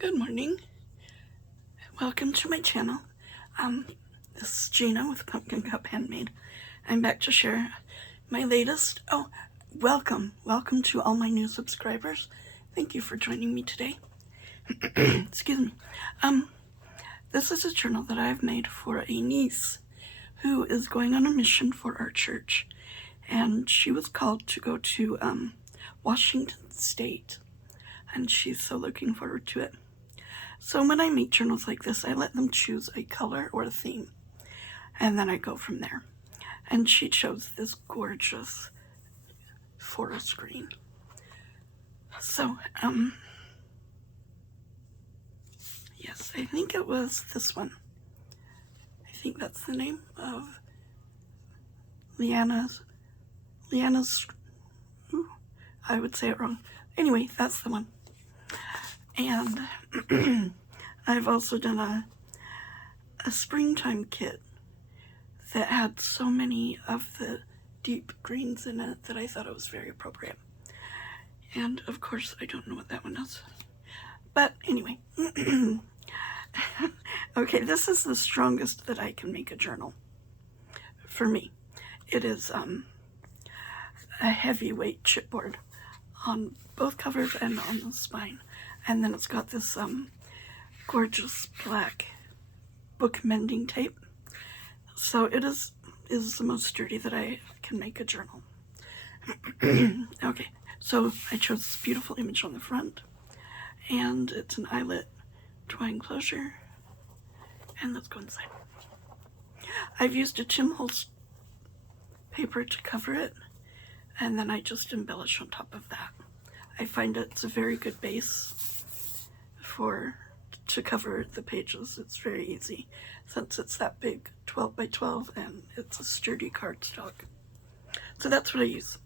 Good morning. Welcome to my channel. This is Gina with Pumpkin Cup Handmade. I'm back to share my latest. Welcome to all my new subscribers. Thank you for joining me today. Excuse me. This is a journal that I've made for a niece who is going on a mission for our church, and she was called to go to Washington State, and she's so looking forward to it. So when I make journals like this, I let them choose a color or a theme, and then I go from there. And she chose this gorgeous forest green. So, yes, I think it was this one. I think that's the name of Leanna's, I would say it wrong. Anyway, that's the one. And I've also done a springtime kit that had so many of the deep greens in it that I thought it was very appropriate. And of course, I don't know what that one is. But anyway, okay, this is the strongest that I can make a journal for me. It is a heavyweight chipboard on both covers and on the spine. And then it's got this gorgeous black book mending tape. So it is the most sturdy that I can make a journal. Okay, so I chose this beautiful image on the front, and it's an eyelet twine closure. And let's go inside. I've used a Tim Holtz paper to cover it, and then I just embellish on top of that. I find it's a very good base to cover the pages. It's very easy since it's that big, 12 by 12, and it's a sturdy cardstock. So that's what I use.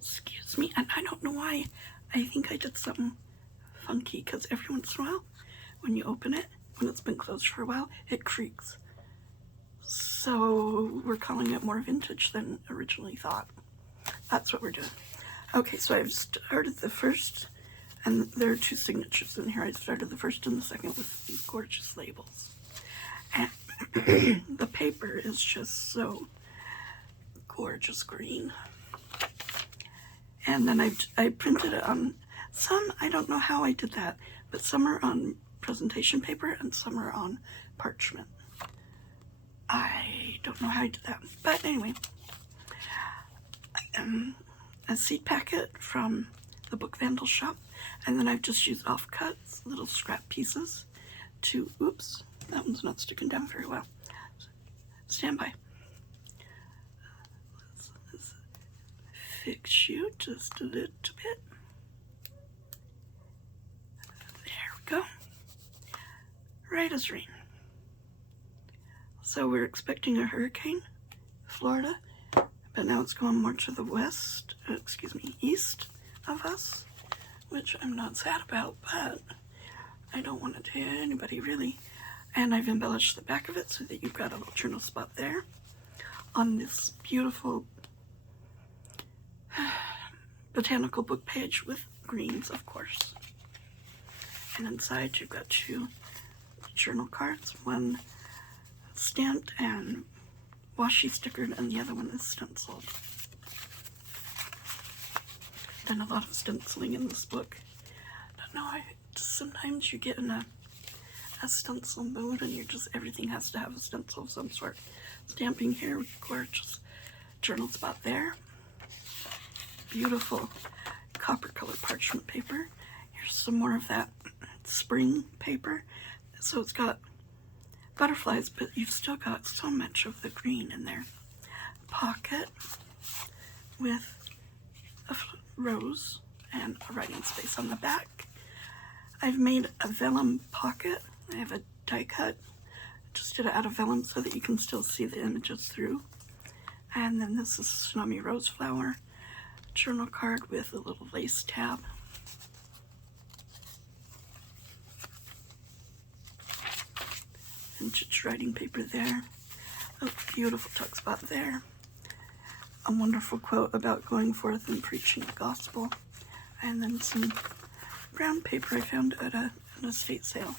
Excuse me, and I don't know why. I think I did something funky, because every once in a while, when you open it, when it's been closed for a while, it creaks. So we're calling it more vintage than originally thought. That's what we're doing. Okay, so I've started the first, and there are two signatures in here. I started the first and the second with these gorgeous labels. And the paper is just so gorgeous green. And then I printed it on some, I don't know how I did that, but some are on presentation paper and some are on parchment. I don't know how I did that, but anyway. A seed packet from the Book Vandal shop, and then I've just used offcuts, little scrap pieces to, oops, that one's not sticking down very well. Stand by. Let's fix you just a little bit. There we go. Right as rain. So we're expecting a hurricane, Florida, but now it's going more to the west, east of us, which I'm not sad about, but I don't want it to hit anybody really. And I've embellished the back of it so that you've got a little journal spot there on this beautiful botanical book page with greens, of course. And inside you've got two journal cards, one stamped and washi stickered, and the other one is stenciled. Done a lot of stenciling in this book. I don't know, sometimes you get in a stencil mood and everything has to have a stencil of some sort. Stamping here, gorgeous journal spot there. Beautiful copper colored parchment paper. Here's some more of that spring paper. So it's got butterflies, but you've still got so much of the green in there. Pocket with a rose and a writing space on the back. I've made a vellum pocket. I have a die cut. Just did it out of vellum so that you can still see the images through. And then this is Tsunami Rose Flower journal card with a little lace tab. Vintage writing paper there. A beautiful tuck spot there. A wonderful quote about going forth and preaching the gospel. And then some brown paper I found at an estate sale.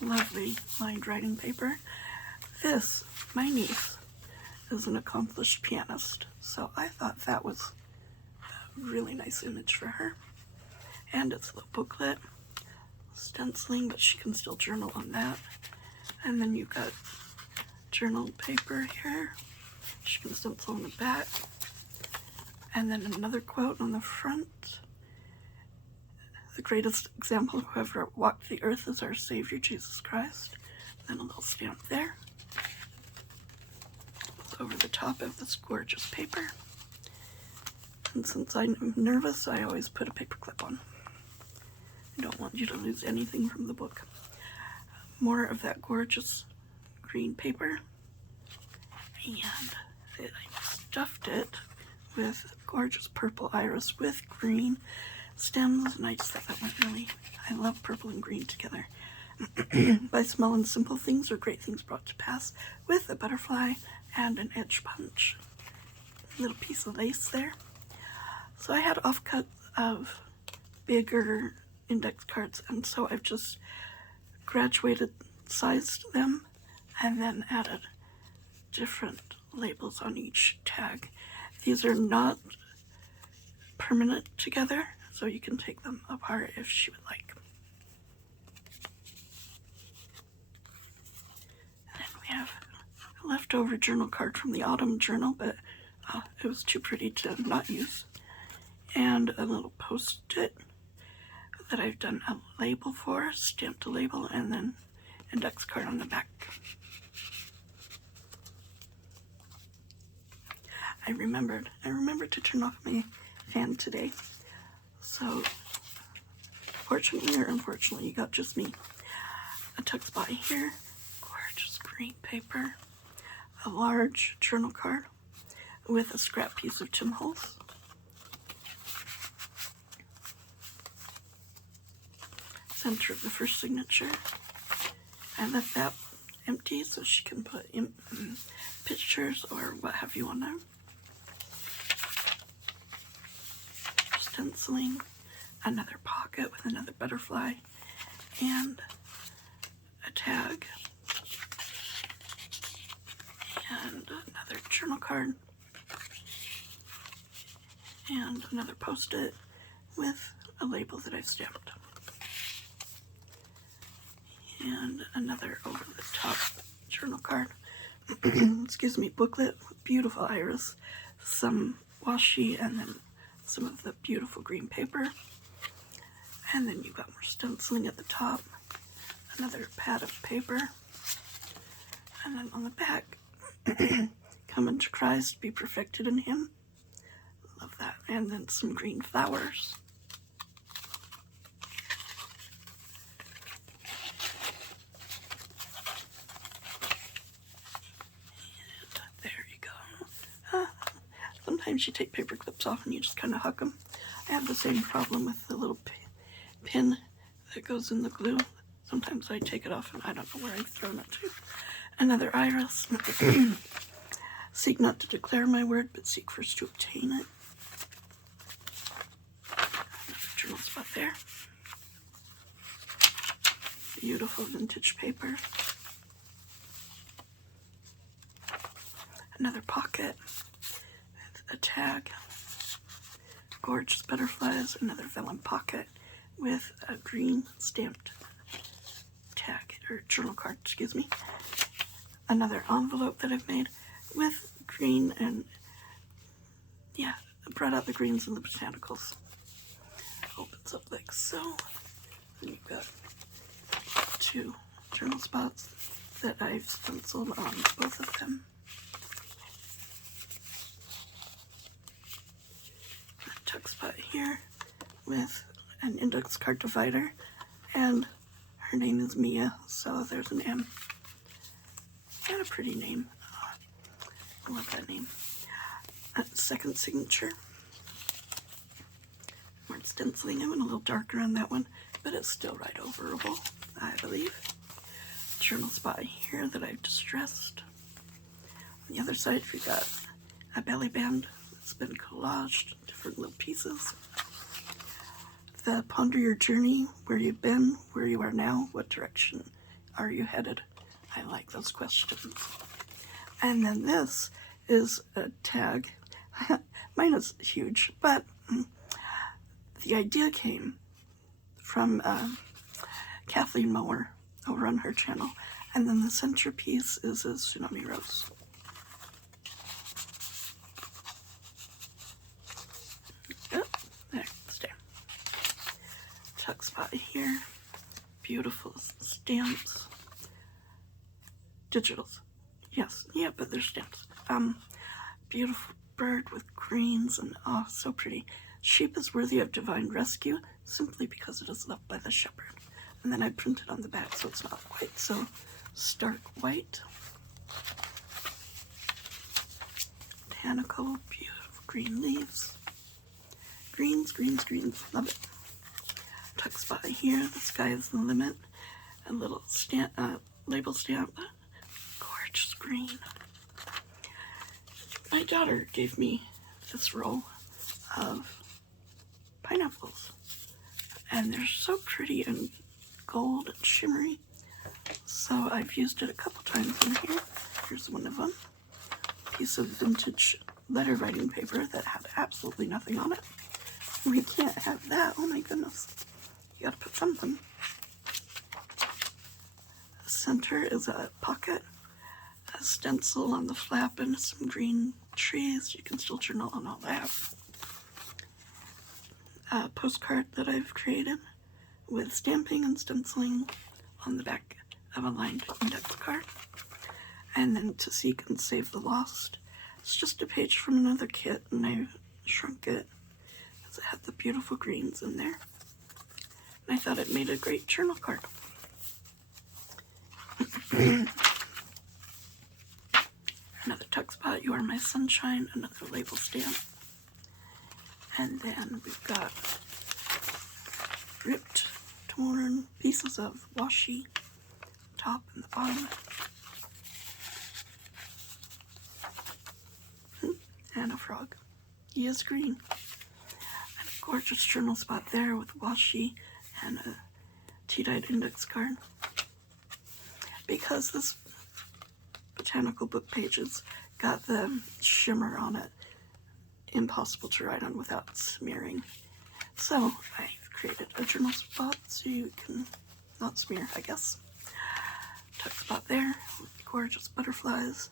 Lovely lined writing paper. This, my niece, is an accomplished pianist, so I thought that was a really nice image for her. And it's a little booklet, stenciling, but she can still journal on that. And then you've got journal paper here. She can stencil on the back. And then another quote on the front. The greatest example of who ever walked the earth is our Savior, Jesus Christ. Then a little stamp there. Over the top of this gorgeous paper. And since I'm nervous, I always put a paper clip on. I don't want you to lose anything from the book. More of that gorgeous green paper. And I stuffed it with gorgeous purple iris with green stems, and I just thought that went really, I love purple and green together. By small and simple things are great things brought to pass, with a butterfly and an edge punch. A little piece of lace there. So I had offcuts of bigger index cards, and so I've just graduated sized them and then added different labels on each tag. These are not permanent together, so you can take them apart if she would like. And then we have a leftover journal card from the autumn journal, but it was too pretty to not use. And a little post-it that I've done a label for, stamped a label, and then index card on the back. I remembered to turn off my fan today. So, fortunately or unfortunately, you got just me. A tuck spot here, gorgeous green paper, a large journal card with a scrap piece of tin holes. Center of the first signature. I left that empty so she can put in pictures or what have you on there. Stenciling, another pocket with another butterfly, and a tag, and another journal card, and another post-it with a label that I've stamped, and another over-the-top journal card, excuse me, booklet, beautiful iris, some washi, and then some of the beautiful green paper. And then you've got more stenciling at the top, another pad of paper, and then on the back, come into Christ, be perfected in him. Love that. And then some green flowers. And there you go. Sometimes you take paper clips off and you just kind of huck them. I have the same problem with the little pin that goes in the glue. Sometimes I take it off and I don't know where I've thrown it to. Another iris. Seek not to declare my word, but seek first to obtain it. Another journal spot there. Beautiful vintage paper. Another pocket. A tag, gorgeous butterflies, another vellum pocket with a green stamped tag, or journal card, excuse me. Another envelope that I've made with green and, yeah, I brought out the greens and the botanicals. Opens up like so. And you've got two journal spots that I've stenciled on both of them. Tuck spot here with an index card divider, and her name is Mia, so there's an M. Got a pretty name. I love that name. Second signature. More stenciling. I went a little darker on that one, but it's still right overable, I believe. Journal spot here that I've distressed. On the other side, we got a belly band It's been collaged, different little pieces. The Ponder Your Journey, where you've been, where you are now, what direction are you headed? I like those questions. And then this is a tag. Mine is huge, but the idea came from Kathleen Mower over on her channel. And then the centerpiece is a tsunami rose. Oh, there, stay. Tuck spot here. Beautiful stamps. Digitals. Yes, yeah, but they're stamps. Beautiful bird with greens and oh, so pretty. Sheep is worthy of divine rescue simply because it is loved by the shepherd. And then I printed on the back so it's not quite so stark white. Botanical, beautiful green leaves. Greens, greens, greens. Love it. Tuck spot here. The sky is the limit. A little stamp, label stamp. Gorgeous green. My daughter gave me this roll of pineapples. And they're so pretty and gold and shimmery. So I've used it a couple times in here. Here's one of them. Piece of vintage letter writing paper that had absolutely nothing on it. We can't have that. Oh my goodness. You gotta put something. The center is a pocket, a stencil on the flap, and some green trees. You can still journal on all that. A postcard that I've created with stamping and stenciling on the back of a lined index card. And then To Seek and Save the Lost. It's just a page from another kit, and I shrunk it because it had the beautiful greens in there. And I thought it made a great journal card. Another tuck spot, You Are My Sunshine, another label stamp. And then we've got ripped, torn pieces of washi, top and the bottom. And a frog. He is green. And a gorgeous journal spot there with washi and a tea-dyed index card. Because this botanical book pages got the shimmer on it, impossible to write on without smearing. So I've created a journal spot so you can not smear, I guess. Tuck spot there with gorgeous butterflies.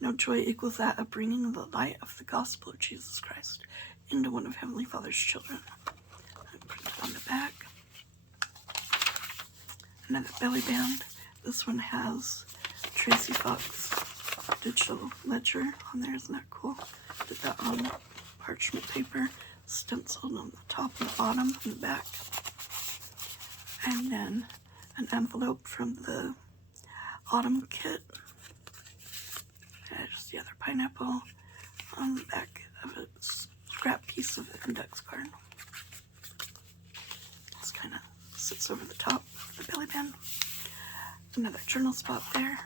No joy equals that of bringing the light of the gospel of Jesus Christ into one of Heavenly Father's children. I printed on the back. Another belly band. This one has Tracy Fox digital ledger on there. Isn't that cool? Did that on parchment paper, stenciled on the top and the bottom and the back. And then an envelope from the autumn kit. And just the other pineapple on the back of a scrap piece of the index card. Just kind of sits over the top of the belly band. Another journal spot there.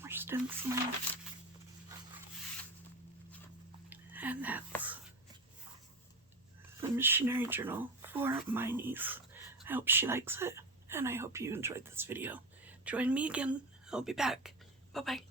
More stenciling. And that's the Missionary journal for my niece. I hope she likes it, and I hope you enjoyed this video. Join me again. I'll be back. Bye-bye.